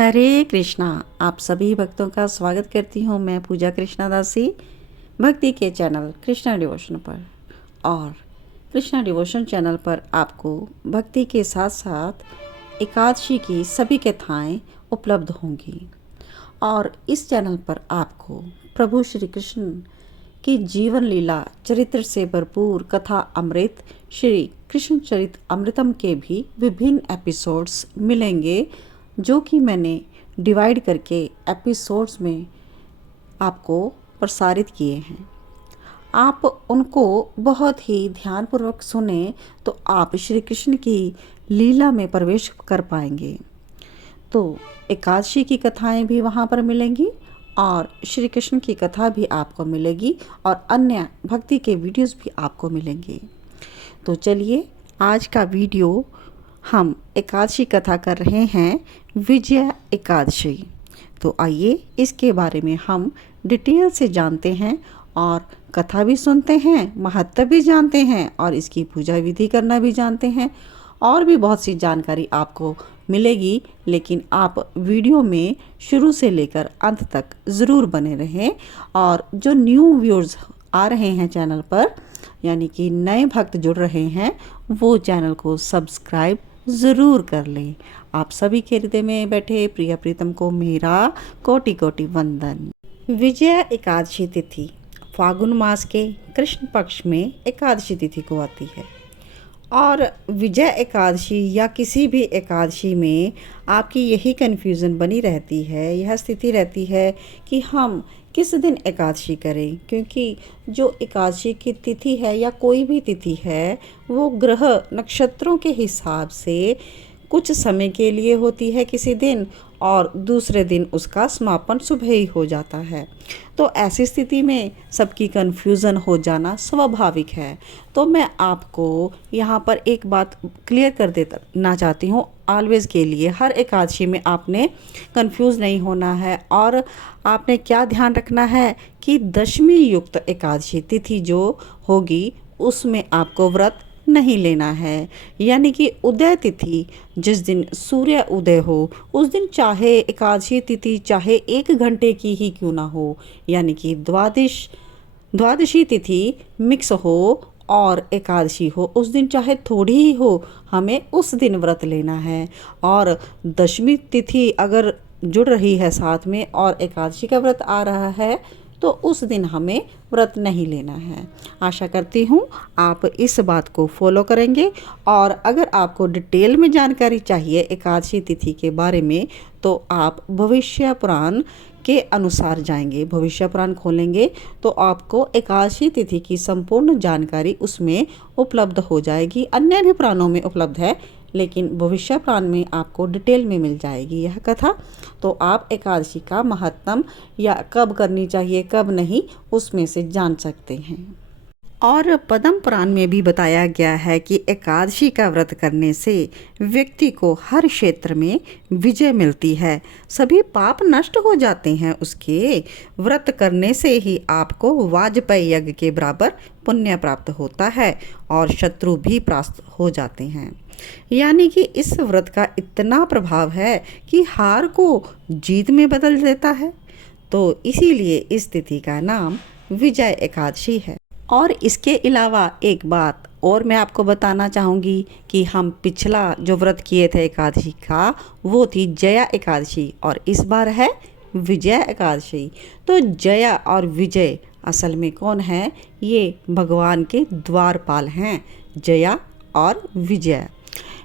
हरे कृष्णा। आप सभी भक्तों का स्वागत करती हूँ मैं पूजा कृष्णा दासी भक्ति के चैनल कृष्णा डिवोशन पर। और कृष्णा डिवोशन चैनल पर आपको भक्ति के साथ साथ एकादशी की सभी कथाएं उपलब्ध होंगी। और इस चैनल पर आपको प्रभु श्री कृष्ण की जीवन लीला चरित्र से भरपूर कथा अमृत श्री कृष्ण चरित अमृतम के भी विभिन्न एपिसोड्स मिलेंगे, जो कि मैंने डिवाइड करके एपिसोड्स में आपको प्रसारित किए हैं। आप उनको बहुत ही ध्यानपूर्वक सुने तो आप श्री कृष्ण की लीला में प्रवेश कर पाएंगे। तो एकादशी की कथाएं भी वहाँ पर मिलेंगी और श्री कृष्ण की कथा भी आपको मिलेगी और अन्य भक्ति के वीडियोस भी आपको मिलेंगे। तो चलिए, आज का वीडियो हम एकादशी कथा कर रहे हैं, विजया एकादशी। तो आइए इसके बारे में हम डिटेल से जानते हैं और कथा भी सुनते हैं, महत्व भी जानते हैं और इसकी पूजा विधि करना भी जानते हैं। और भी बहुत सी जानकारी आपको मिलेगी, लेकिन आप वीडियो में शुरू से लेकर अंत तक ज़रूर बने रहें। और जो न्यू व्यूअर्स आ रहे हैं चैनल पर, यानी कि नए भक्त जुड़ रहे हैं, वो चैनल को सब्सक्राइब ज़रूर कर लें। आप सभी के हृदय में बैठे प्रिय प्रीतम को मेरा कोटि कोटि वंदन। विजया एकादशी तिथि फागुन मास के कृष्ण पक्ष में एकादशी तिथि को आती है। और विजय एकादशी या किसी भी एकादशी में आपकी यही कन्फ्यूज़न बनी रहती है, यह स्थिति रहती है कि हम किस दिन एकादशी करें, क्योंकि जो एकादशी की तिथि है या कोई भी तिथि है वो ग्रह नक्षत्रों के हिसाब से कुछ समय के लिए होती है किसी दिन, और दूसरे दिन उसका समापन सुबह ही हो जाता है। तो ऐसी स्थिति में सबकी कन्फ्यूज़न हो जाना स्वाभाविक है। तो मैं आपको यहाँ पर एक बात क्लियर कर देना चाहती हूँ, ऑलवेज़ के लिए। हर एकादशी में आपने कंफ्यूज नहीं होना है और आपने क्या ध्यान रखना है कि दशमी युक्त एकादशी तिथि जो होगी उसमें आपको व्रत नहीं लेना है। यानी कि उदय तिथि जिस दिन सूर्य उदय हो उस दिन चाहे एकादशी तिथि चाहे 1 घंटे की ही क्यों ना हो, यानी कि द्वादशी तिथि मिक्स हो और एकादशी हो उस दिन चाहे थोड़ी ही हो, हमें उस दिन व्रत लेना है। और दशमी तिथि अगर जुड़ रही है साथ में और एकादशी का व्रत आ रहा है तो उस दिन हमें व्रत नहीं लेना है। आशा करती हूँ आप इस बात को फॉलो करेंगे। और अगर आपको डिटेल में जानकारी चाहिए एकादशी तिथि के बारे में तो आप भविष्य पुराण के अनुसार जाएंगे, भविष्य पुराण खोलेंगे तो आपको एकादशी तिथि की संपूर्ण जानकारी उसमें उपलब्ध हो जाएगी। अन्य भी पुराणों में उपलब्ध है, लेकिन भविष्य पुराण में आपको डिटेल में मिल जाएगी यह कथा। तो आप एकादशी का महत्व या कब करनी चाहिए कब नहीं उसमें से जान सकते हैं। और पद्म पुराण में भी बताया गया है कि एकादशी का व्रत करने से व्यक्ति को हर क्षेत्र में विजय मिलती है, सभी पाप नष्ट हो जाते हैं। उसके व्रत करने से ही आपको वाजपेयी यज्ञ के बराबर पुण्य प्राप्त होता है और शत्रु भी परास्त हो जाते हैं। यानी कि इस व्रत का इतना प्रभाव है कि हार को जीत में बदल देता है। तो इसीलिए इस तिथि का नाम विजय एकादशी है। और इसके अलावा एक बात और मैं आपको बताना चाहूँगी कि हम पिछला जो व्रत किए थे एकादशी का वो थी जया एकादशी और इस बार है विजय एकादशी। तो जया और विजय असल में कौन है? ये भगवान के द्वारपाल हैं, जया और विजय।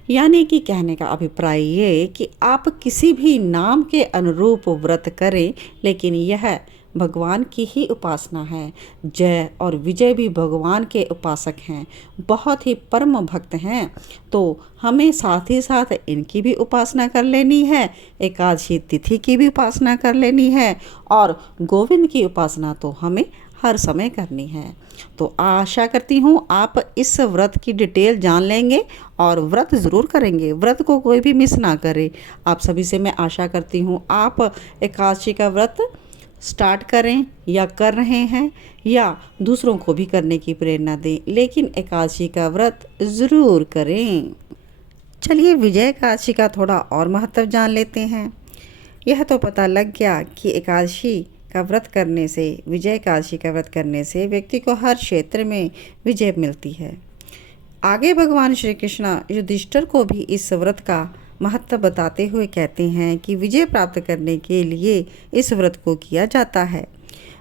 यानी कि कहने का अभिप्राय ये कि आप किसी भी नाम के अनुरूप व्रत करें, लेकिन यह भगवान की ही उपासना है। जय और विजय भी भगवान के उपासक हैं, बहुत ही परम भक्त हैं। तो हमें साथ ही साथ इनकी भी उपासना कर लेनी है, एकादशी तिथि की भी उपासना कर लेनी है और गोविंद की उपासना तो हमें हर समय करनी है। तो आशा करती हूँ आप इस व्रत की डिटेल जान लेंगे और व्रत ज़रूर करेंगे, व्रत को कोई भी मिस ना करे। आप सभी से मैं आशा करती हूँ आप एकादशी का व्रत स्टार्ट करें या कर रहे हैं या दूसरों को भी करने की प्रेरणा दें, लेकिन एकादशी का व्रत ज़रूर करें। चलिए विजय एकादशी का थोड़ा और महत्व जान लेते हैं। यह तो पता लग गया कि एकादशी का व्रत करने से, विजय एकादशी का व्रत करने से व्यक्ति को हर क्षेत्र में विजय मिलती है। आगे भगवान श्री कृष्ण युधिष्ठिर को भी इस व्रत का महत्व बताते हुए कहते हैं कि विजय प्राप्त करने के लिए इस व्रत को किया जाता है।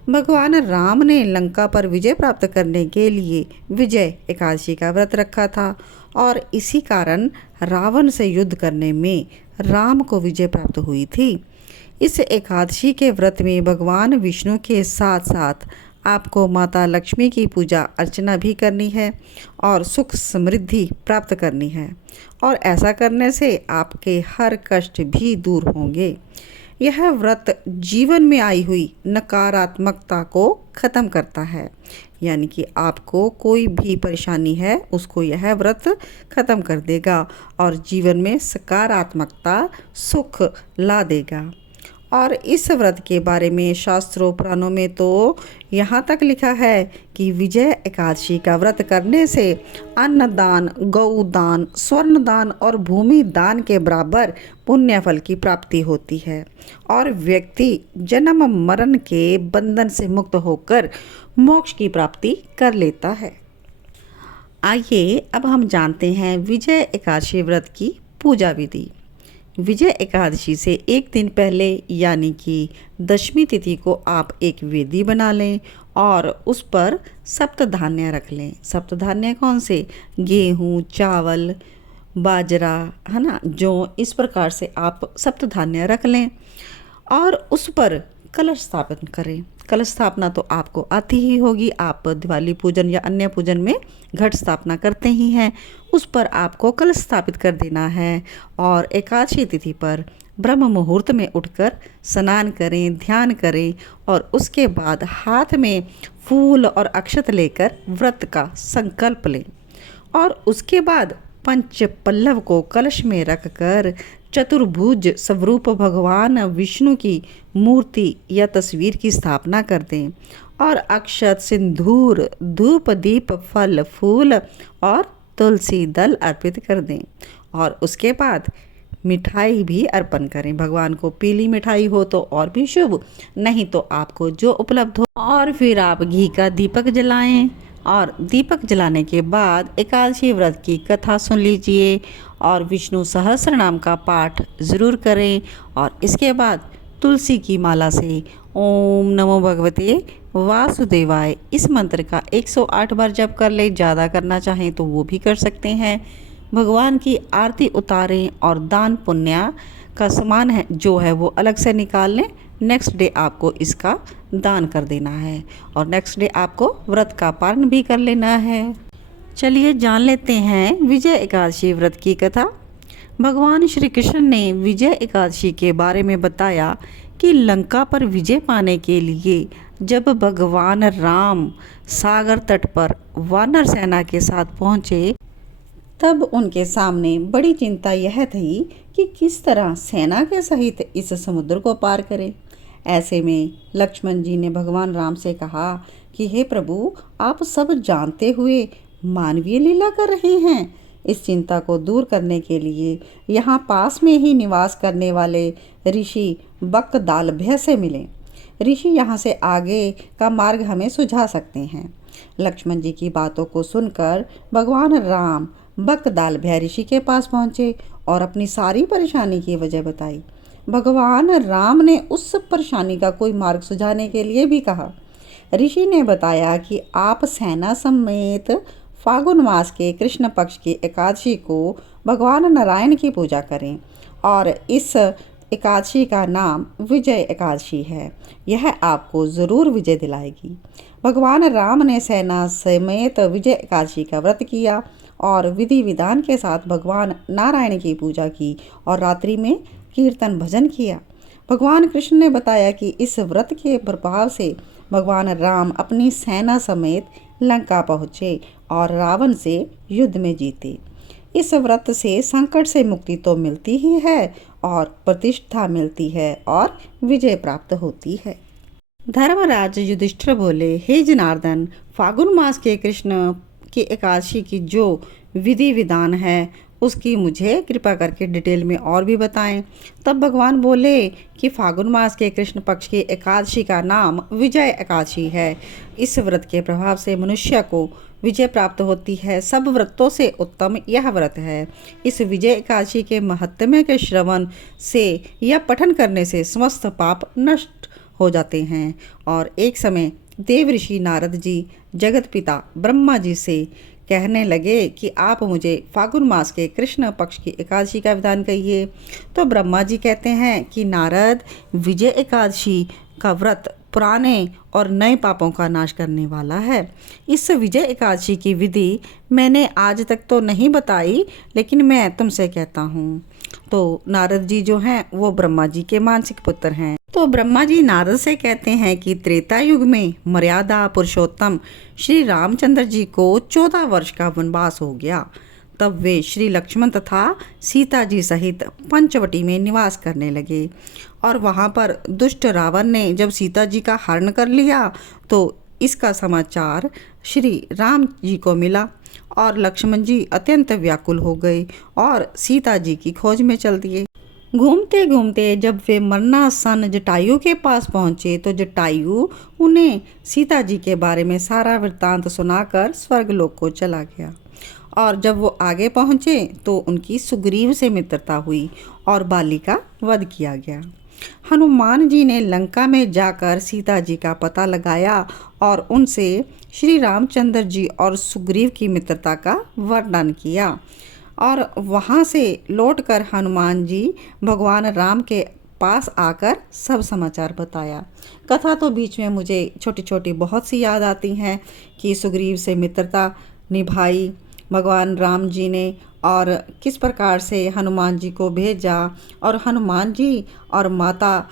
भगवान राम ने लंका पर विजय प्राप्त करने के लिए विजय एकादशी का व्रत रखा था और इसी कारण रावण से युद्ध करने में राम को विजय प्राप्त हुई थी। इस एकादशी के व्रत में भगवान विष्णु के साथ साथ आपको माता लक्ष्मी की पूजा अर्चना भी करनी है और सुख समृद्धि प्राप्त करनी है, और ऐसा करने से आपके हर कष्ट भी दूर होंगे। यह व्रत जीवन में आई हुई नकारात्मकता को ख़त्म करता है, यानी कि आपको कोई भी परेशानी है उसको यह व्रत ख़त्म कर देगा और जीवन में सकारात्मकता सुख ला देगा। और इस व्रत के बारे में शास्त्रों पुराणों में तो यहाँ तक लिखा है कि विजय एकादशी का व्रत करने से अन्नदान, गौदान, स्वर्णदान और भूमि दान के बराबर पुण्य फल की प्राप्ति होती है और व्यक्ति जन्म मरण के बंधन से मुक्त होकर मोक्ष की प्राप्ति कर लेता है। आइए अब हम जानते हैं विजय एकादशी व्रत की पूजा विधि। विजय एकादशी से एक दिन पहले यानी कि दशमी तिथि को आप एक वेदी बना लें और उस पर सप्तधान्य रख लें। सप्तधान्य कौन से? गेहूँ, चावल, बाजरा, है ना, जौ, इस प्रकार से आप सप्तधान्य रख लें और उस पर कलश स्थापन करें। कलश स्थापना तो आपको आती ही होगी, आप दिवाली पूजन या अन्य पूजन में घट स्थापना करते ही हैं। उस पर आपको कलश स्थापित कर देना है और एकादशी तिथि पर ब्रह्म मुहूर्त में उठकर स्नान करें, ध्यान करें और उसके बाद हाथ में फूल और अक्षत लेकर व्रत का संकल्प लें और उसके बाद पंच पल्लव को कलश में रखकर चतुर्भुज स्वरूप भगवान विष्णु की मूर्ति या तस्वीर की स्थापना कर दें और अक्षत, सिंदूर, धूप, दीप, फल, फूल और तुलसी दल अर्पित कर दें और उसके बाद मिठाई भी अर्पण करें। भगवान को पीली मिठाई हो तो और भी शुभ, नहीं तो आपको जो उपलब्ध हो। और फिर आप घी का दीपक जलाएं और दीपक जलाने के बाद एकादशी व्रत की कथा सुन लीजिए और विष्णु सहस्त्र नाम का पाठ ज़रूर करें और इसके बाद तुलसी की माला से ओम नमो भगवते वासुदेवाय इस मंत्र का 108 बार जप कर ले। ज़्यादा करना चाहें तो वो भी कर सकते हैं। भगवान की आरती उतारें और दान पुण्य का सामान है जो है वो अलग से निकाल लें। नेक्स्ट डे आपको इसका दान कर देना है और नेक्स्ट डे आपको व्रत का पारण भी कर लेना है। चलिए जान लेते हैं विजय एकादशी व्रत की कथा। भगवान श्री कृष्ण ने विजय एकादशी के बारे में बताया कि लंका पर विजय पाने के लिए जब भगवान राम सागर तट पर वानर सेना के साथ पहुँचे तब उनके सामने बड़ी चिंता यह थी कि किस तरह सेना के सहित इस समुद्र को पार करें। ऐसे में लक्ष्मण जी ने भगवान राम से कहा कि हे प्रभु, आप सब जानते हुए मानवीय लीला कर रहे हैं। इस चिंता को दूर करने के लिए यहाँ पास में ही निवास करने वाले ऋषि बकदालभ्य से मिलें। ऋषि यहाँ से आगे का मार्ग हमें सुझा सकते हैं। लक्ष्मण जी की बातों को सुनकर भगवान राम बकदालभ्य ऋषि के पास पहुँचे और अपनी सारी परेशानी की वजह बताई। भगवान राम ने उस परेशानी का कोई मार्ग सुझाने के लिए भी कहा। ऋषि ने बताया कि आप सेना समेत फागुन मास के कृष्ण पक्ष की एकादशी को भगवान नारायण की पूजा करें और इस एकादशी का नाम विजय एकादशी है। यह आपको ज़रूर विजय दिलाएगी। भगवान राम ने सेना समेत विजय एकादशी का व्रत किया और विधि विधान के साथ भगवान नारायण की पूजा की और रात्रि में कीर्तन भजन किया। भगवान कृष्ण ने बताया कि इस व्रत के प्रभाव से भगवान राम अपनी सेना समेत लंका पहुँचे और रावण से युद्ध में जीते। इस व्रत से संकट से मुक्ति तो मिलती ही है और प्रतिष्ठा मिलती है और विजय प्राप्त होती है। धर्मराज युधिष्ठिर बोले, हे जनार्दन, फागुन मास के कृष्ण की एकादशी की जो विधि विधान है उसकी मुझे कृपा करके डिटेल में और भी बताएं। तब भगवान बोले कि फागुन मास के कृष्ण पक्ष की एकादशी का नाम विजय एकादशी है। इस व्रत के प्रभाव से मनुष्य को विजय प्राप्त होती है। सब व्रतों से उत्तम यह व्रत है। इस विजय एकादशी के महात्म्य के श्रवण से या पठन करने से समस्त पाप नष्ट हो जाते हैं। और एक समय देव ऋषि नारद जी जगत पिता ब्रह्मा जी से कहने लगे कि आप मुझे फागुन मास के कृष्ण पक्ष की एकादशी का विधान कहिए। तो ब्रह्मा जी कहते हैं कि नारद, विजय एकादशी का व्रत पुराने और नए पापों का नाश करने वाला है। इस विजय एकादशी की विधि मैंने आज तक तो नहीं बताई, लेकिन मैं तुमसे कहता हूँ। तो नारद जी जो हैं वो ब्रह्मा जी के मानसिक पुत्र हैं। तो ब्रह्मा जी नारद से कहते हैं कि त्रेता युग में मर्यादा पुरुषोत्तम श्री रामचंद्र जी को 14 वर्ष का वनवास हो गया। तब वे श्री लक्ष्मण तथा सीता जी सहित पंचवटी में निवास करने लगे। और वहाँ पर दुष्ट रावण ने जब सीता जी का हरण कर लिया तो इसका समाचार श्री राम जी को मिला और लक्ष्मण जी अत्यंत व्याकुल हो गए और सीता जी की खोज में चल दिए। घूमते घूमते जब वे मरणासन जटायु के पास पहुँचे तो जटायु उन्हें सीता जी के बारे में सारा वृत्तांत सुनाकर स्वर्गलोक को चला गया। और जब वो आगे पहुँचे तो उनकी सुग्रीव से मित्रता हुई और बाली का वध किया गया। हनुमान जी ने लंका में जाकर सीता जी का पता लगाया और उनसे श्री रामचंद्र जी और सुग्रीव की मित्रता का वर्णन किया। और वहाँ से लौटकर हनुमान जी भगवान राम के पास आकर सब समाचार बताया। कथा तो बीच में मुझे छोटी छोटी बहुत सी याद आती हैं कि सुग्रीव से मित्रता निभाई भगवान राम जी ने और किस प्रकार से हनुमान जी को भेजा और हनुमान जी और माता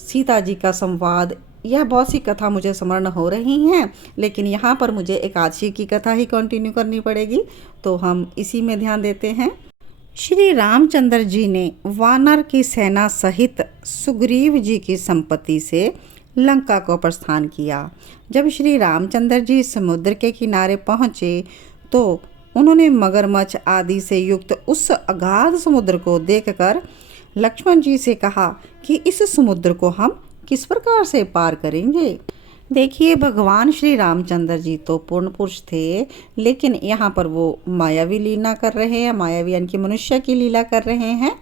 सीता जी का संवाद। यह बहुत सी कथा मुझे स्मरण हो रही हैं, लेकिन यहाँ पर मुझे एकादशी की कथा ही कंटिन्यू करनी पड़ेगी, तो हम इसी में ध्यान देते हैं। श्री रामचंद्र जी ने वानर की सेना सहित सुग्रीव जी की संपत्ति से लंका को प्रस्थान किया। जब श्री रामचंद्र जी समुद्र के किनारे पहुँचे तो उन्होंने मगरमच्छ आदि से युक्त उस अगाध समुद्र को देखकर लक्ष्मण जी से कहा कि इस समुद्र को हम किस प्रकार से पार करेंगे। देखिए, भगवान श्री रामचंद्र जी तो पूर्ण पुरुष थे, लेकिन यहाँ पर वो मायावी लीला कर रहे हैं, मायावी यानी कि मनुष्य की लीला कर रहे हैं।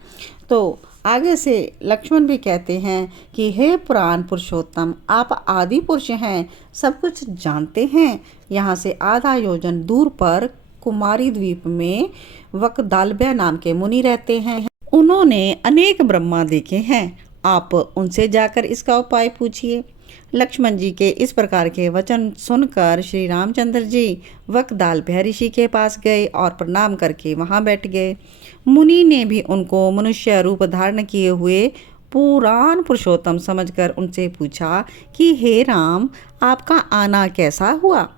तो आगे से लक्ष्मण भी कहते हैं कि हे पुराण पुरुषोत्तम, आप आदि पुरुष हैं, सब कुछ जानते हैं। यहाँ से आधा योजन दूर पर कुमारी द्वीप में वकदालब्य नाम के मुनि रहते हैं। उन्होंने अनेक ब्रह्मा देखे हैं, आप उनसे जाकर इसका उपाय पूछिए। लक्ष्मण जी के इस प्रकार के वचन सुनकर श्री रामचंद्र जी वकदालब्य ऋषि के पास गए और प्रणाम करके वहां बैठ गए। मुनि ने भी उनको मनुष्य रूप धारण किए हुए पुराण पुरुषोत्तम समझकर उनसे पूछा कि हे राम, आपका आना कैसा हुआ।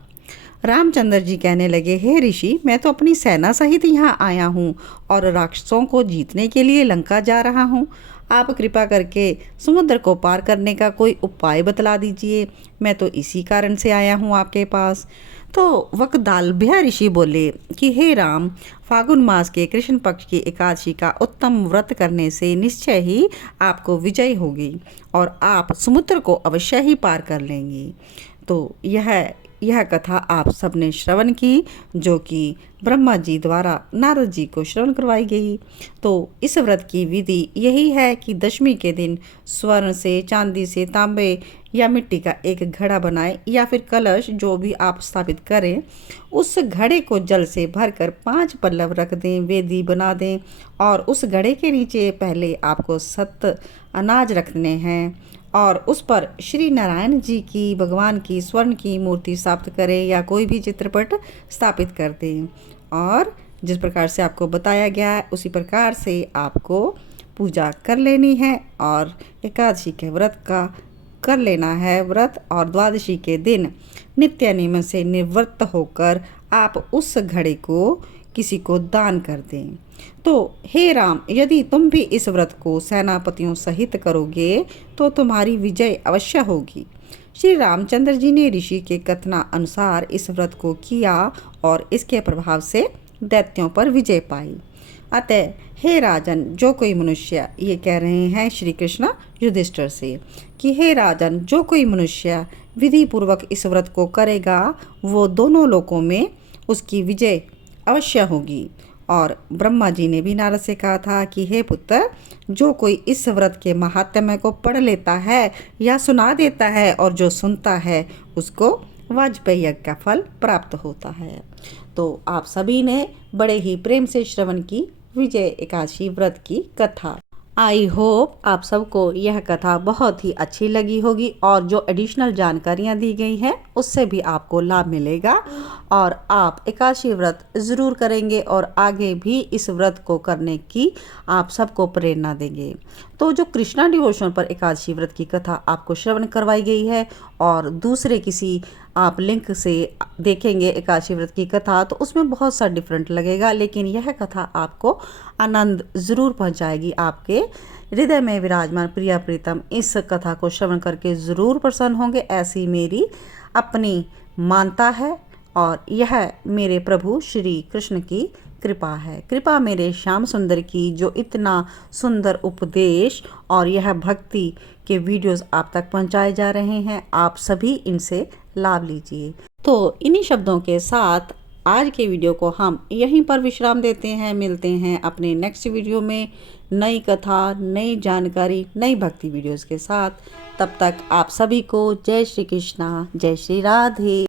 रामचंद्र जी कहने लगे, हे ऋषि, मैं तो अपनी सेना सहित यहाँ आया हूँ और राक्षसों को जीतने के लिए लंका जा रहा हूँ। आप कृपा करके समुद्र को पार करने का कोई उपाय बतला दीजिए, मैं तो इसी कारण से आया हूँ आपके पास। तो वकदालब्य ऋषि बोले कि हे राम, फागुन मास के कृष्ण पक्ष की एकादशी का उत्तम व्रत करने से निश्चय ही आपको विजय होगी और आप समुद्र को अवश्य ही पार कर लेंगी। तो यह कथा आप सबने श्रवण की, जो कि ब्रह्मा जी द्वारा नारद जी को श्रवण करवाई गई। तो इस व्रत की विधि यही है कि दशमी के दिन स्वर्ण से, चांदी से, तांबे या मिट्टी का एक घड़ा बनाएं या फिर कलश, जो भी आप स्थापित करें, उस घड़े को जल से भरकर 5 पल्लव रख दें, वेदी बना दें और उस घड़े के नीचे पहले आपको 7 अनाज रखने हैं और उस पर श्री नारायण जी की, भगवान की स्वर्ण की मूर्ति स्थापित करें या कोई भी चित्रपट स्थापित कर दें। और जिस प्रकार से आपको बताया गया है उसी प्रकार से आपको पूजा कर लेनी है और एकादशी के व्रत का कर लेना है व्रत। और द्वादशी के दिन नित्य नियम से निवृत्त होकर आप उस घड़े को किसी को दान कर दें। तो हे राम, यदि तुम भी इस व्रत को सेनापतियों सहित करोगे तो तुम्हारी विजय अवश्य होगी। श्री रामचंद्र जी ने ऋषि के कथना अनुसार इस व्रत को किया और इसके प्रभाव से दैत्यों पर विजय पाई। अतः हे राजन, जो कोई मनुष्य, ये कह रहे हैं श्री कृष्ण युधिष्ठिर से कि हे राजन, जो कोई मनुष्य विधि पूर्वक इस व्रत को करेगा वो दोनों लोकों में उसकी विजय अवश्य होगी। और ब्रह्मा जी ने भी नारद से कहा था कि हे पुत्र, जो कोई इस व्रत के महात्म्य को पढ़ लेता है या सुना देता है और जो सुनता है उसको वाजपेयी यज्ञ का फल प्राप्त होता है। तो आप सभी ने बड़े ही प्रेम से श्रवण की विजय एकादशी व्रत की कथा। आई होप आप सबको यह कथा बहुत ही अच्छी लगी होगी और जो एडिशनल जानकारियाँ दी गई हैं उससे भी आपको लाभ मिलेगा और आप एकादशी व्रत ज़रूर करेंगे और आगे भी इस व्रत को करने की आप सबको प्रेरणा देंगे। तो जो कृष्णा डिवोशन पर एकादशी व्रत की कथा आपको श्रवण करवाई गई है और दूसरे किसी आप लिंक से देखेंगे एकादशी व्रत की कथा तो उसमें बहुत सा डिफरेंट लगेगा, लेकिन यह कथा आपको आनंद ज़रूर पहुंचाएगी। आपके हृदय में विराजमान प्रिया प्रीतम इस कथा को श्रवण करके ज़रूर प्रसन्न होंगे, ऐसी मेरी अपनी मानता है और यह मेरे प्रभु श्री कृष्ण की कृपा है। कृपा मेरे श्याम सुंदर की, जो इतना सुंदर उपदेश और यह भक्ति के वीडियोस आप तक पहुंचाए जा रहे हैं, आप सभी इनसे लाभ लीजिए। तो इन्हीं शब्दों के साथ आज के वीडियो को हम यहीं पर विश्राम देते हैं। मिलते हैं अपने नेक्स्ट वीडियो में नई कथा, नई जानकारी, नई भक्ति वीडियोस के साथ। तब तक आप सभी को जय श्री कृष्णा, जय श्री राधे।